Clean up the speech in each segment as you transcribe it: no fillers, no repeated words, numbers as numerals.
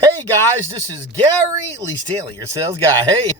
Hey guys, this is Gary Lee Stanley, your sales guy. Hey,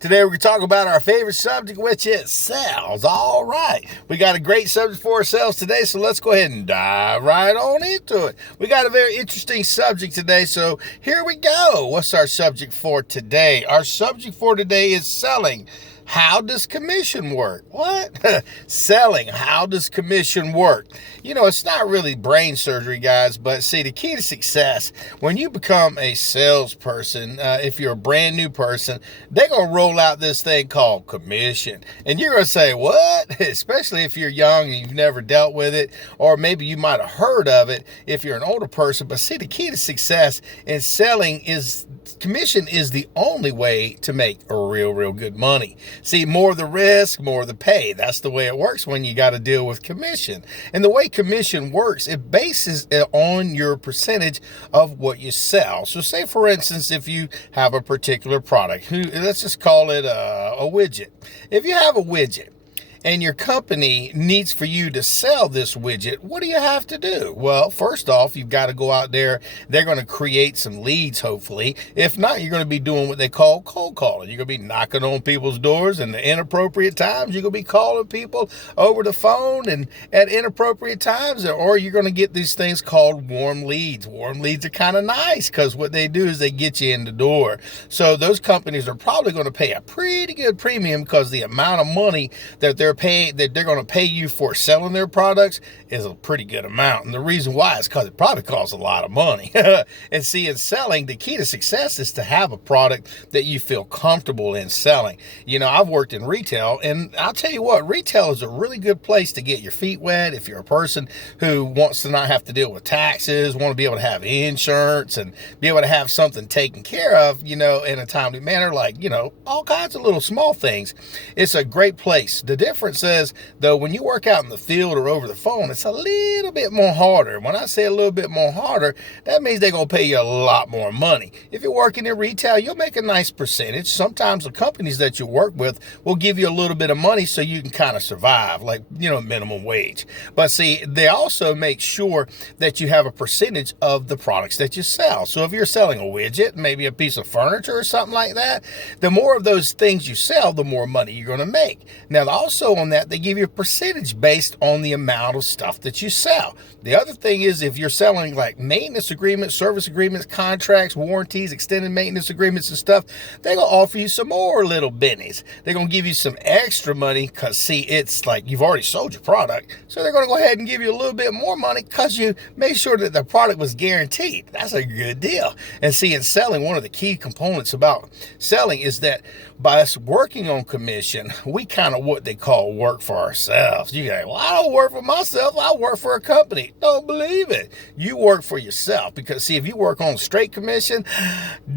today we're going to talk about our favorite subject, which is sales. All right, we got a great subject for ourselves today, so let's go ahead and dive right on into it. We got a very interesting subject today, so here we go. What's our subject for today? Our subject for today is selling. How does commission work? What? Selling. How does commission work? You know, it's not really brain surgery, guys, but see, the key to success, when you become a salesperson, if you're a brand new person, they're going to roll out this thing called commission. And you're going to say, what? Especially if you're young and you've never dealt with it, or maybe you might have heard of it if you're an older person. But see, the key to success in selling is commission is the only way to make a real good money. See, more the risk, more the pay. That's the way it works when you got to deal with commission. And the way commission works, it bases it on your percentage of what you sell. So say, for instance, if you have a particular product, let's just call it a widget. If you have a widget, and your company needs for you to sell this widget, what do you have to do? Well, first off, you've got to go out there. They're going to create some leads, hopefully. If not, you're going to be doing what they call cold calling. You're going to be knocking on people's doors in the inappropriate times. You're going to be calling people over the phone and at inappropriate times, or you're going to get these things called warm leads. Warm leads are kind of nice because what they do is they get you in the door. So those companies are probably going to pay a pretty good premium because the amount of money that they're going to pay you for selling their products is a pretty good amount. And the reason why is because it probably costs a lot of money. And see, in selling, the key to success is to have a product that you feel comfortable in selling. You know, I've worked in retail, and I'll tell you what, retail is a really good place to get your feet wet if you're a person who wants to not have to deal with taxes, want to be able to have insurance and be able to have something taken care of, you know, in a timely manner, like, you know, all kinds of little small things. It's a great place. The difference is, though, when you work out in the field or over the phone, it's a little bit more harder. When I say a little bit more harder, that means they're going to pay you a lot more money. If you're working in retail, you'll make a nice percentage. Sometimes the companies that you work with will give you a little bit of money so you can kind of survive, like, you know, minimum wage. But see, they also make sure that you have a percentage of the products that you sell. So if you're selling a widget, maybe a piece of furniture or something like that, the more of those things you sell, the more money you're going to make. Now, also on that, they give you a percentage based on the amount of stuff that you sell. The other thing is, if you're selling like maintenance agreements, service agreements, contracts, warranties, extended maintenance agreements and stuff, they're going to offer you some more little bennies. They're going to give you some extra money because, see, it's like you've already sold your product. So they're going to go ahead and give you a little bit more money because you made sure that the product was guaranteed. That's a good deal. And see, in selling, one of the key components about selling is that by us working on commission, we kind of what they call work for ourselves. You go, well, I don't work for myself. I work for a company. Don't believe it. You work for yourself because, see, if you work on straight commission,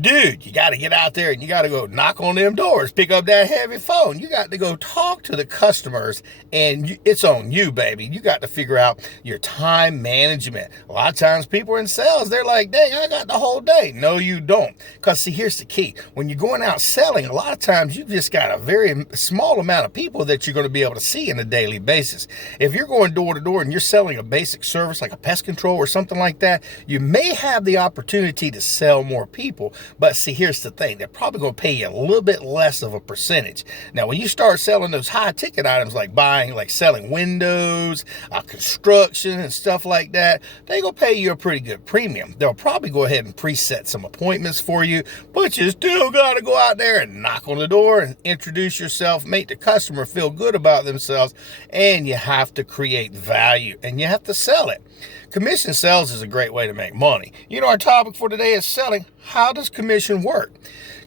dude, you got to get out there and you got to go knock on them doors, pick up that heavy phone. You got to go talk to the customers, and it's on you, baby. You got to figure out your time management. A lot of times people in sales, they're like, dang, I got the whole day. No, you don't. Because, see, here's the key. When you're going out selling, a lot of times you've just got a very small amount of people that you're going to be able to see on a daily basis. If you're going door to door and you're selling a basic service like a pest control or something like that, you may have the opportunity to sell more people. But see, here's the thing. They're probably going to pay you a little bit less of a percentage. Now, when you start selling those high ticket items like selling windows, construction and stuff like that, they're going to pay you a pretty good premium. They'll probably go ahead and preset some appointments for you, but you still got to go out there and knock on the door and introduce yourself, make the customer feel good about themselves, and you have to create value and you have to sell it. Commission sales is a great way to make money. You know, our topic for today is selling. How does commission work?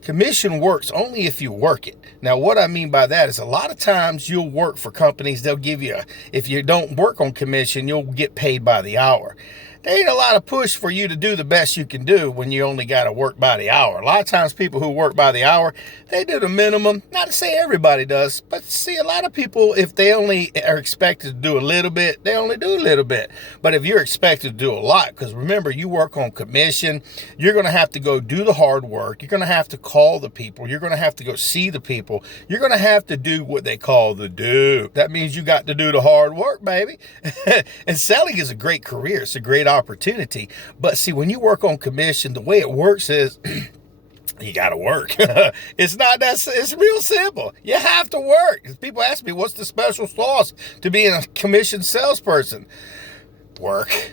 Commission works only if you work it. Now, what I mean by that is a lot of times you'll work for companies. They'll give you, if you don't work on commission, you'll get paid by the hour. There ain't a lot of push for you to do the best you can do when you only got to work by the hour. A lot of times people who work by the hour, they do the minimum. Not to say everybody does, but see, a lot of people, if they only are expected to do a little bit, they only do a little bit. But if you're expected to do a lot, because remember, you work on commission, you're going to have to go do the hard work. You're going to have to call the people. You're going to have to go see the people. You're going to have to do what they call the do. That means you got to do the hard work, baby. And selling is a great career. It's a great opportunity. But see, when you work on commission, the way it works is you got to work. It's not that, it's real simple. You have to work. People ask me, what's the special sauce to being a commissioned salesperson? Work.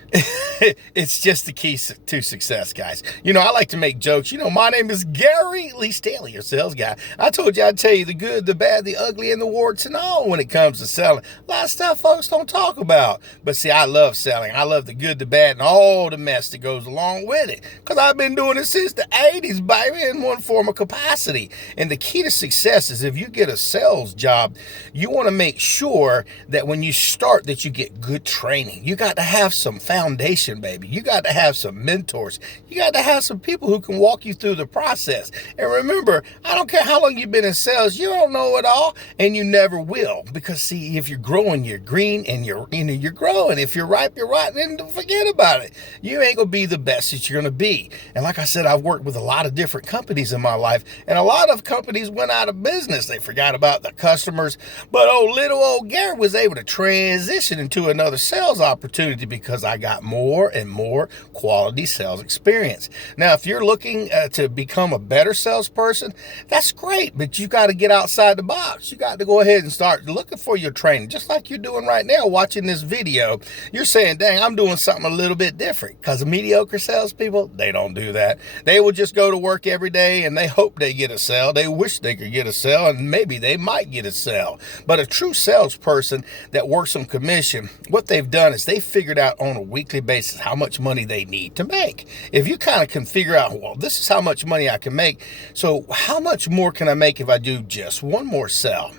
It's just the key to success, guys. You know, I like to make jokes. You know, my name is Gary Lee Stanley, your sales guy. I told you I'd tell you the good, the bad, the ugly, and the warts and all when it comes to selling. A lot of stuff folks don't talk about. But see, I love selling. I love the good, the bad, and all the mess that goes along with it. Because I've been doing it since the 80s, baby, in one form of capacity. And the key to success is if you get a sales job, you want to make sure that when you start that you get good training. You got to have some foundation, baby. You got to have some mentors. You got to have some people who can walk you through the process. And remember, I don't care how long you've been in sales, you don't know it all, and you never will. Because see, if you're growing, you're green, and you're growing. If you're ripe, you're rotten, and forget about it. You ain't gonna be the best that you're gonna be. And like I said, I've worked with a lot of different companies in my life, and a lot of companies went out of business. They forgot about the customers. But little old Gary was able to transition into another sales opportunity because I got more and more quality sales experience. Now, if you're looking to become a better salesperson, that's great, but you got to get outside the box. You got to go ahead and start looking for your training, just like you're doing right now watching this video. You're saying, dang, I'm doing something a little bit different, because mediocre salespeople, they don't do that. They will just go to work every day and they hope they get a sale. They wish they could get a sale, and maybe they might get a sale. But a true salesperson that works on commission, what they've done is they figured out on a weekly basis how much money they need to make. If you kind of can figure out, well, this is how much money I can make, so how much more can I make if I do just one more sale?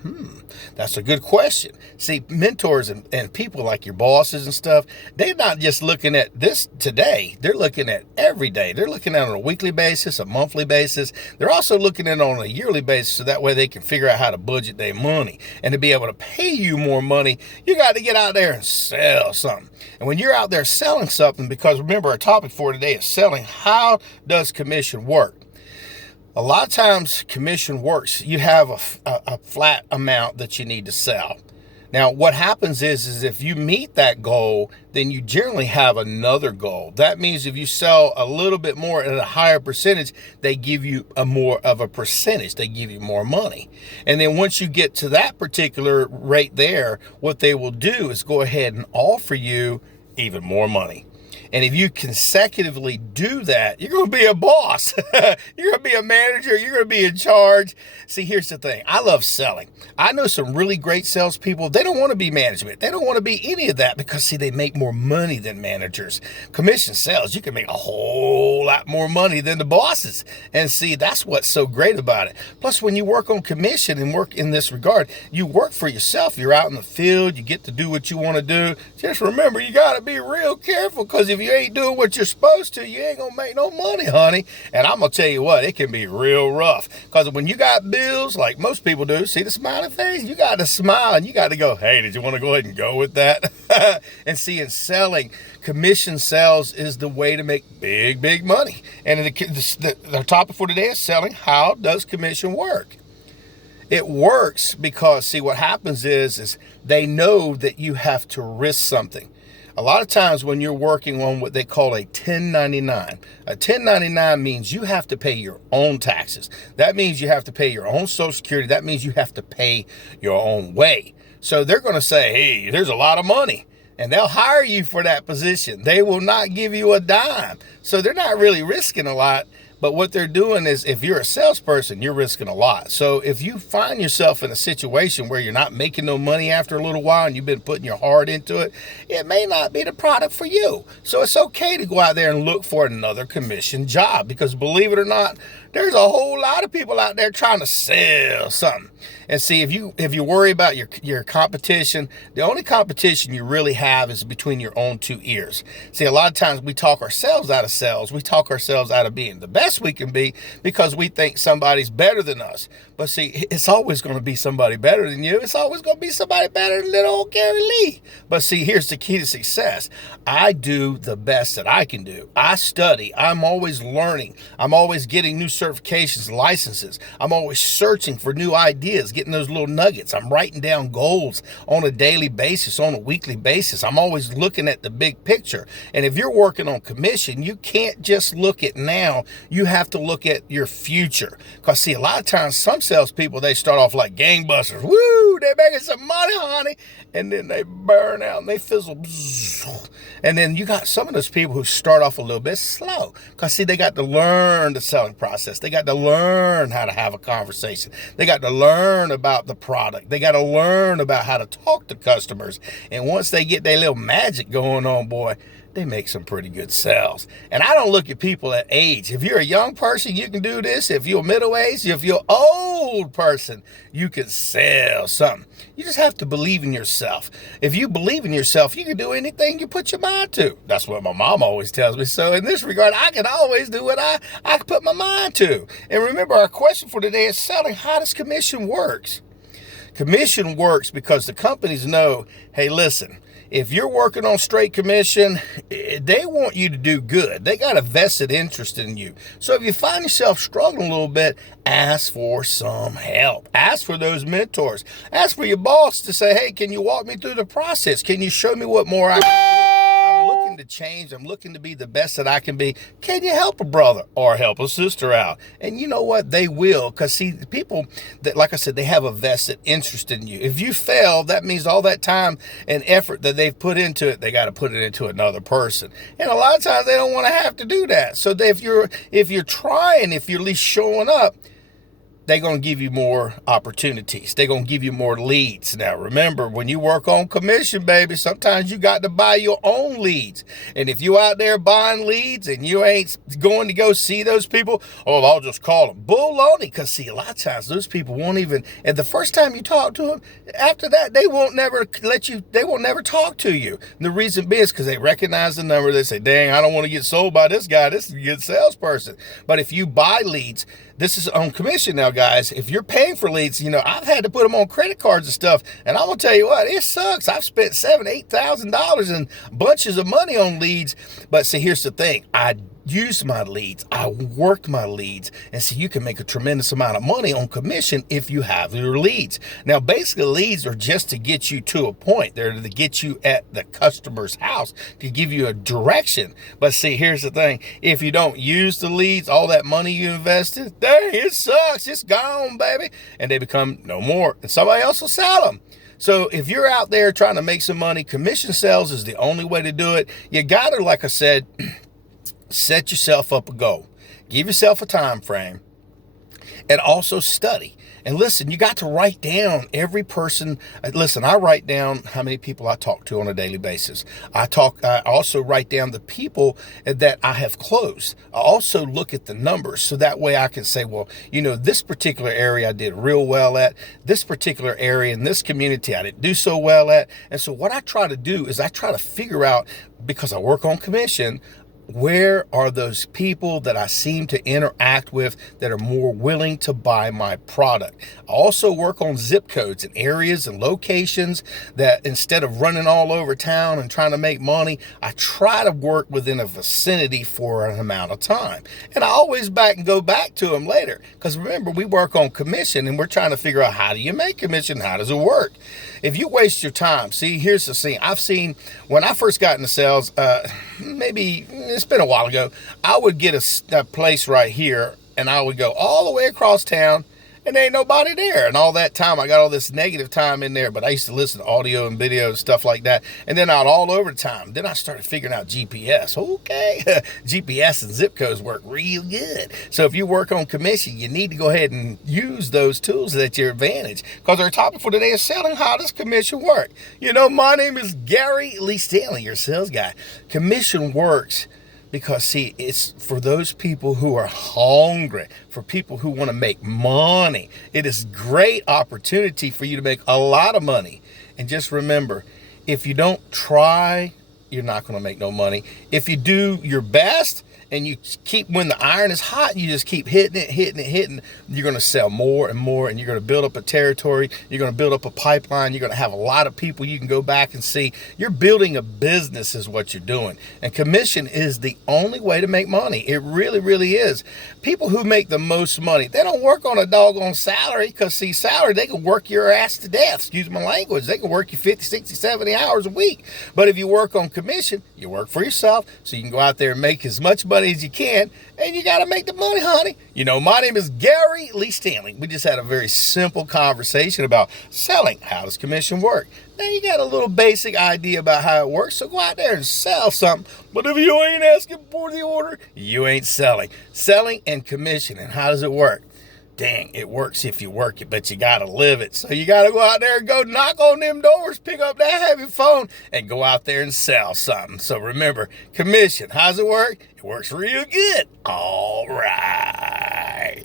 That's a good question. See, mentors and people like your bosses and stuff, they're not just looking at this today. They're looking at every day. They're looking at it on a weekly basis, a monthly basis. They're also looking at it on a yearly basis, so that way they can figure out how to budget their money. And to be able to pay you more money, you got to get out there and sell something. And when you're out there selling something, because remember, our topic for today is selling, how does commission work? A lot of times commission works, you have a flat amount that you need to sell. Now, what happens is if you meet that goal, then you generally have another goal. That means if you sell a little bit more at a higher percentage, they give you a more of a percentage. They give you more money. And then once you get to that particular rate there, what they will do is go ahead and offer you even more money. And if you consecutively do that, you're going to be a boss. You're going to be a manager. You're going to be in charge. See, here's the thing. I love selling. I know some really great salespeople. They don't want to be management. They don't want to be any of that because, see, they make more money than managers. Commission sales, you can make a whole lot more money than the bosses. And see, that's what's so great about it. Plus, when you work on commission and work in this regard, you work for yourself. You're out in the field. You get to do what you want to do. Just remember, you got to be real careful, because if you ain't doing what you're supposed to, you ain't gonna make no money, honey. And I'm gonna tell you what, it can be real rough, because when you got bills like most people do, see the smiling face, you got to smile and you got to go, hey, did you want to go ahead and go with that? And see, in selling, commission sales is the way to make big money. And the topic for today is selling. How does commission work? It works because, see, what happens is they know that you have to risk something. A lot of times when you're working on what they call a 1099, a 1099 means you have to pay your own taxes. That means you have to pay your own Social Security. That means you have to pay your own way. So they're going to say, hey, there's a lot of money, and they'll hire you for that position. They will not give you a dime. So they're not really risking a lot. But what they're doing is, if you're a salesperson, you're risking a lot. So if you find yourself in a situation where you're not making no money after a little while and you've been putting your heart into it, it may not be the product for you. So it's okay to go out there and look for another commission job, because believe it or not, there's a whole lot of people out there trying to sell something. And see, if you worry about your competition, the only competition you really have is between your own two ears. See, a lot of times we talk ourselves out of sales. We talk ourselves out of being the best we can be because we think somebody's better than us. But see, it's always going to be somebody better than you. It's always going to be somebody better than little old Gary Lee. But see, here's the key to success. I do the best that I can do. I study. I'm always learning. I'm always getting new certifications, licenses. I'm always searching for new ideas, getting those little nuggets. I'm writing down goals on a daily basis, on a weekly basis. I'm always looking at the big picture. And if you're working on commission, you can't just look at now. You have to look at your future. Because see, a lot of times some salespeople, they start off like gangbusters. Woo, they're making some money, honey. And then they burn out and they fizzle. And then you got some of those people who start off a little bit slow. Because see, they got to learn the selling process. They got to learn how to have a conversation. They got to learn about the product. They got to learn about how to talk to customers. And once they get their little magic going on, boy, they make some pretty good sales. And I don't look at people at age. If you're a young person, you can do this. If you're middle-aged, if you're an old person, you can sell something. You just have to believe in yourself. If you believe in yourself, you can do anything you put your mind to. That's what my mom always tells me. So in this regard, I can always do what I put my mind to. And remember, our question for today is selling. How does commission works? Commission works because the companies know, hey, listen, if you're working on straight commission, they want you to do good. They got a vested interest in you. So if you find yourself struggling a little bit, ask for some help. Ask for those mentors. Ask for your boss to say, hey, can you walk me through the process? Can you show me what more I can do? I'm looking to change. I'm looking to be the best that I can be. Can you help a brother or help a sister out? And you know what? They will. Because see, people that, like I said, they have a vested interest in you. If you fail, that means all that time and effort that they've put into it, they got to put it into another person. And a lot of times they don't want to have to do that. So if you're trying, if you're at least showing up, they're going to give you more opportunities. They're going to give you more leads. Now, remember, when you work on commission, baby, sometimes you got to buy your own leads. And if you out there buying leads and you ain't going to go see those people, oh, I'll just call them. Baloney. Because, see, a lot of times those people won't even, and the first time you talk to them, after that, they won't never talk to you. And the reason being is because they recognize the number. They say, dang, I don't want to get sold by this guy. This is a good salesperson. But if you buy leads, this is on commission now, guys. If you're paying for leads, I've had to put them on credit cards and stuff. And I'm going to tell you what, it sucks. I've spent $7,000, $8,000 and bunches of money on leads. But see, here's the thing. I used my leads. I worked my leads. And see, you can make a tremendous amount of money on commission if you have your leads. Now, basically, leads are just to get you to a point. They're to get you at the customer's house, to give you a direction. But see, here's the thing. If you don't use the leads, all that money you invested, dang, it sucks. It's gone, baby. And they become no more. And somebody else will sell them. So if you're out there trying to make some money, commission sales is the only way to do it. You got to, like I said, set yourself up a goal. Give yourself a time frame. And also study. And listen, you got to write down every person. Listen, I write down how many people I talk to on a daily basis. I also write down the people that I have closed. I also look at the numbers. So that way I can say, well, this particular area I did real well at. This particular area in this community I didn't do so well at. And so what I try to do is I try to figure out, because I work on commission, where are those people that I seem to interact with that are more willing to buy my product? I also work on zip codes and areas and locations that, instead of running all over town and trying to make money, I try to work within a vicinity for an amount of time. And I always go back to them later. Because remember, we work on commission and we're trying to figure out, how do you make commission? How does it work? If you waste your time, see, here's the thing. I've seen, when I first got into sales, maybe it's been a while ago, I would get a place right here and I would go all the way across town and there ain't nobody there. And all that time, I got all this negative time in there, but I used to listen to audio and video and stuff like that. And then out all over the time. Then I started figuring out GPS. Okay, GPS and zip codes work real good. So if you work on commission, you need to go ahead and use those tools at your advantage. Because our topic for today is selling. How does commission work? My name is Gary Lee Stanley, your sales guy. Commission works because, see, it's for those people who are hungry, for people who want to make money. It is a great opportunity for you to make a lot of money. And just remember, if you don't try, you're not going to make no money. If you do your best and you keep, when the iron is hot, you just keep hitting it, you're going to sell more and more, and you're going to build up a territory. You're going to build up a pipeline. You're going to have a lot of people you can go back and see. You're building a business is what you're doing. And commission is the only way to make money. It really, really is. People who make the most money, they don't work on a doggone salary, because see, salary, they can work your ass to death. Excuse my language. They can work you 50, 60, 70 hours a week. But if you work on commission, you work for yourself, so you can go out there and make as much money as you can, and you got to make the money, honey. You know, my name is Gary Lee Stanley. We just had a very simple conversation about selling. How does commission work? Now you got a little basic idea about how it works, so go out there and sell something. But if you ain't asking for the order, you ain't selling. Selling and commission, and how does it work? Dang, it works if you work it, but you got to live it. So you got to go out there and go knock on them doors, pick up that heavy phone, and go out there and sell something. So remember, commission, how's it work? It works real good. All right.